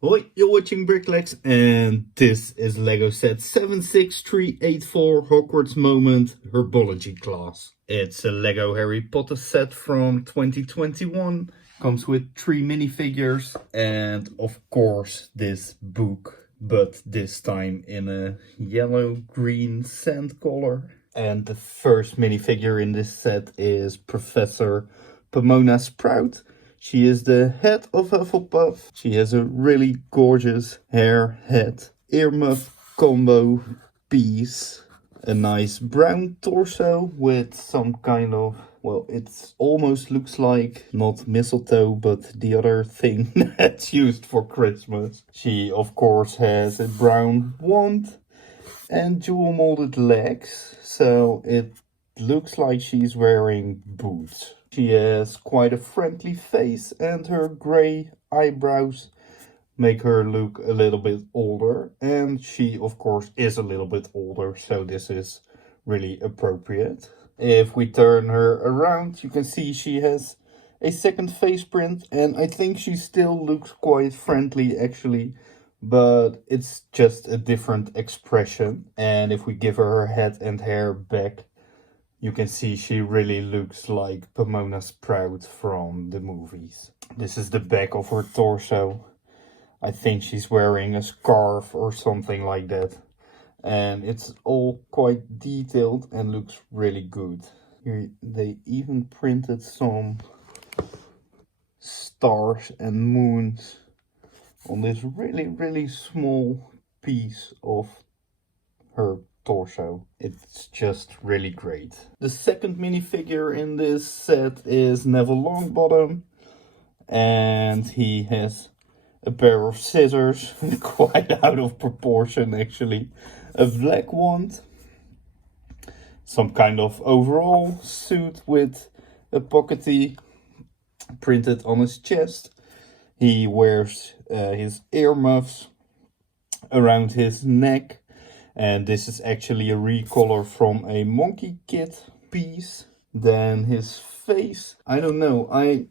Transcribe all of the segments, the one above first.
Hoi, you're watching BrickLex and this is Lego set 76384 Hogwarts Moment Herbology Class. It's a Lego Harry Potter set from 2021. Comes with 3 minifigures and of course this book, but this time in a yellow-green sand color. And the first minifigure in this set is Professor Pomona Sprout. She is the head of Hufflepuff. She has a really gorgeous hair, head, earmuff combo piece. A nice brown torso with some kind of, well, it almost looks like not mistletoe, but the other thing that's used for Christmas. She, of course, has a brown wand and jewel molded legs, so it looks like she's wearing boots. She has quite a friendly face and her grey eyebrows make her look a little bit older, and she of course is a little bit older, so this is really appropriate. If we turn her around, you can see she has a second face print, and I think she still looks quite friendly actually, but it's just a different expression. And if we give her head and hair back, you can see she really looks like Pomona Sprout from the movies. This is the back of her torso. I think she's wearing a scarf or something like that. And it's all quite detailed and looks really good. Here they even printed some stars and moons on this really small piece of her torso. It's just really great. The second minifigure in this set is Neville Longbottom, and he has a pair of scissors, quite out of proportion actually, a black wand, some kind of overall suit with a pockety printed on his chest. He wears his earmuffs around his neck. And this is actually a recolor from a Monkey Kid piece. Then his face, I don't know, I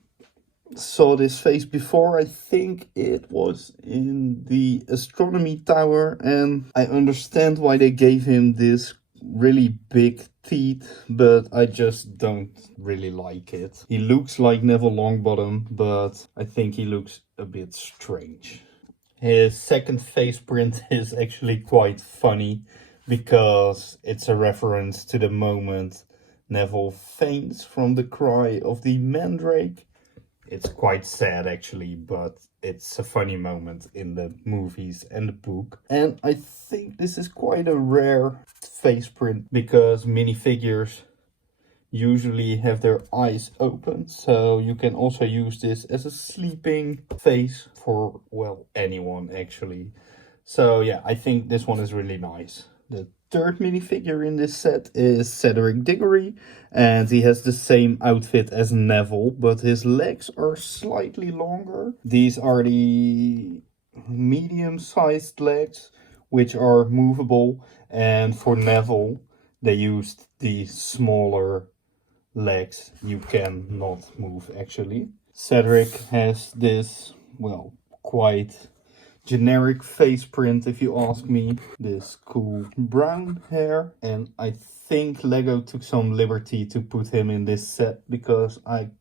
saw this face before. I think it was in the astronomy tower, and I understand why they gave him this really big teeth, but I just don't really like it. He looks like Neville Longbottom, but I think he looks a bit strange. His second face print is actually quite funny because it's a reference to the moment Neville faints from the cry of the mandrake. It's quite sad actually, but it's a funny moment in the movies and the book. And I think this is quite a rare face print because minifigures usually have their eyes open, so you can also use this as a sleeping face for, well, anyone actually. So yeah, I think this one is really nice. The third minifigure in this set is Cedric Diggory, and he has the same outfit as Neville, but his legs are slightly longer. These are the medium-sized legs, which are movable, and for Neville they used the smaller legs you can not move actually. Cedric has this, well, quite generic face print if you ask me. This cool brown hair, and I think Lego took some liberty to put him in this set because I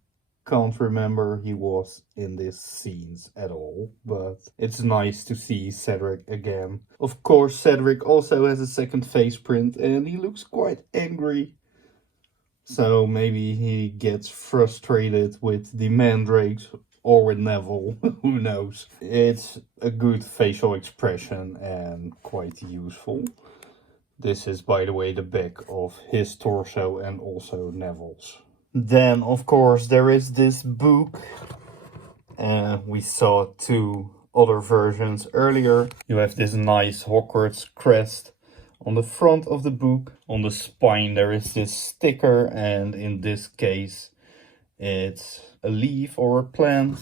can't remember he was in these scenes at all, but it's nice to see Cedric again. Of course, Cedric also has a second face print and he looks quite angry. So maybe he gets frustrated with the mandrakes or with Neville, who knows. It's a good facial expression and quite useful. This is, by the way, the back of his torso and also Neville's. Then, of course, there is this book. We saw two other versions earlier. You have this nice Hogwarts crest on the front of the book. On the spine there is this sticker, and in this case it's a leaf or a plant.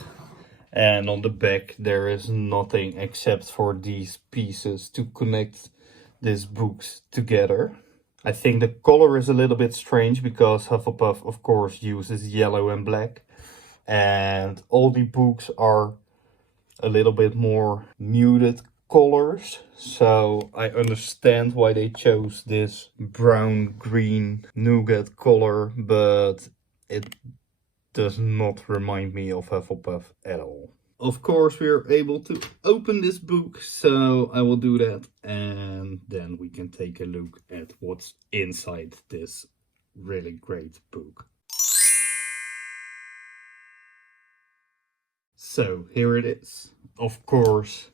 And on the back there is nothing except for these pieces to connect these books together. I think the color is a little bit strange because Hufflepuff of course uses yellow and black. And all the books are a little bit more muted colors, so I understand why they chose this brown green nougat color, but it does not remind me of Hufflepuff at all. Of course, we are able to open this book, so I will do that, and then we can take a look at what's inside this really great book. So here it is. Of course,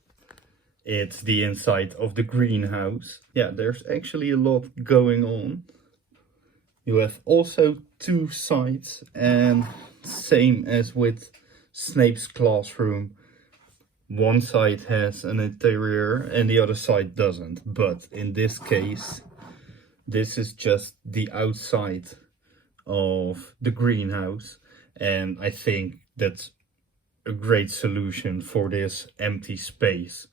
it's the inside of the greenhouse. Yeah, there's actually a lot going on. You have also two sides, and same as with Snape's classroom, one side has an interior and the other side doesn't. But in this case, this is just the outside of the greenhouse, and I think that's a great solution for this empty space,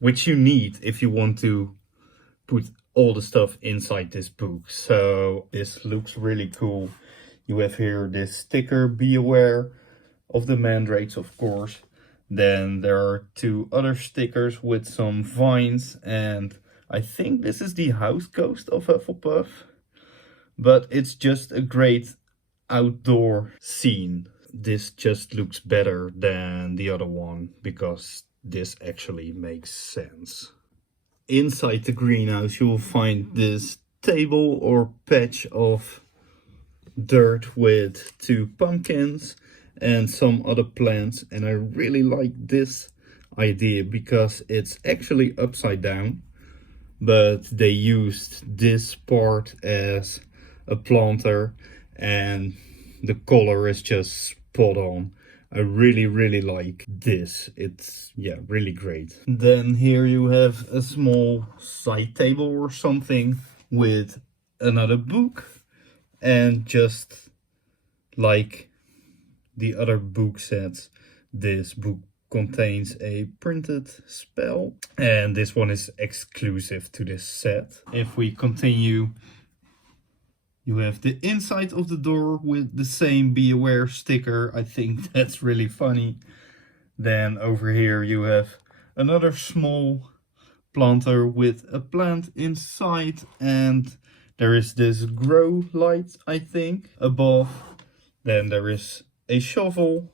which you need if you want to put all the stuff inside this book. So this looks really cool. You have here this sticker, be aware of the mandrakes, of course. Then there are two other stickers with some vines, and I think this is the house ghost of Hufflepuff, but it's just a great outdoor scene. This just looks better than the other one because this actually makes sense. Inside the greenhouse you will find this table or patch of dirt with two pumpkins and some other plants, and I really like this idea because it's actually upside down, but they used this part as a planter and the color is just spot on. I really like this. It's, yeah, really great. Then here you have a small side table or something with another book, and just like the other book sets, this book contains a printed spell, and this one is exclusive to this set. If we continue, you have the inside of the door with the same be aware sticker. I think that's really funny. Then over here you have another small planter with a plant inside, and there is this grow light, I think, above. Then there is a shovel.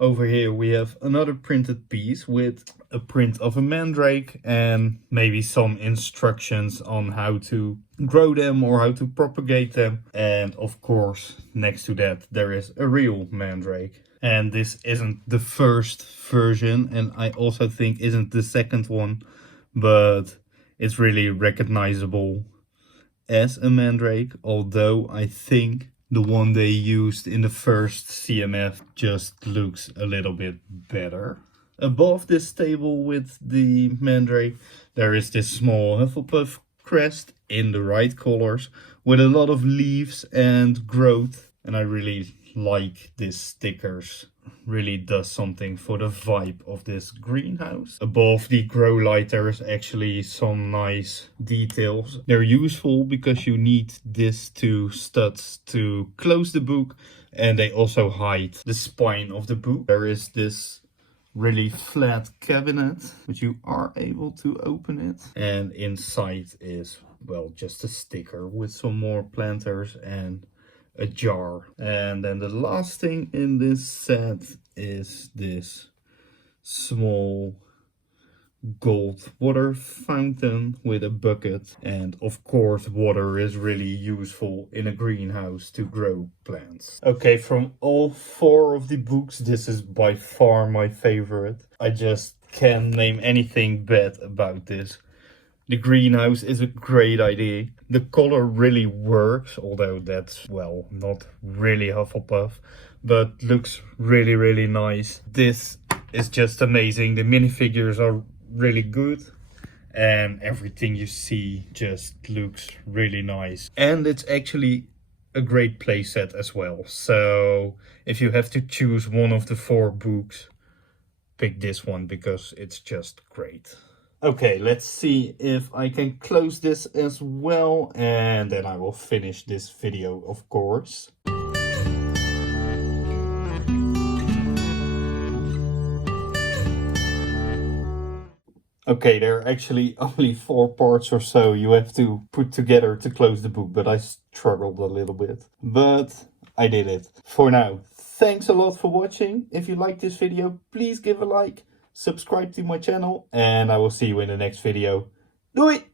Over here we have another printed piece with a print of a mandrake and maybe some instructions on how to grow them or how to propagate them. And of course, next to that there is a real mandrake. And this isn't the first version, and I also think isn't the second one, but it's really recognizable as a mandrake, although I think the one they used in the first CMF just looks a little bit better. Above this table with the mandrake, there is this small Hufflepuff crest in the right colors with a lot of leaves and growth. And I really like these stickers. Really does something for the vibe of this greenhouse. Above the grow light there is actually some nice details. They're useful because you need these two studs to close the book, and they also hide the spine of the book. There is this really flat cabinet, but you are able to open it. And inside is, well, just a sticker with some more planters and a jar. And then the last thing in this set is this small gold water fountain with a bucket. And of course, water is really useful in a greenhouse to grow plants. Okay, from all four of the books, this is by far my favorite. I just can't name anything bad about this. The greenhouse is a great idea. The color really works, although that's, well, not really Hufflepuff, but looks really nice. This is just amazing. The minifigures are really good, and everything you see just looks really nice. And it's actually a great playset as well. So if you have to choose one of the four books, pick this one because it's just great. Okay, let's see if I can close this as well, and then I will finish this video, of course. Okay, there are actually only 4 parts or so you have to put together to close the book, but I struggled a little bit. But I did it. For now, thanks a lot for watching. If you liked this video, please give a like, subscribe to my channel, and I will see you in the next video. Doei!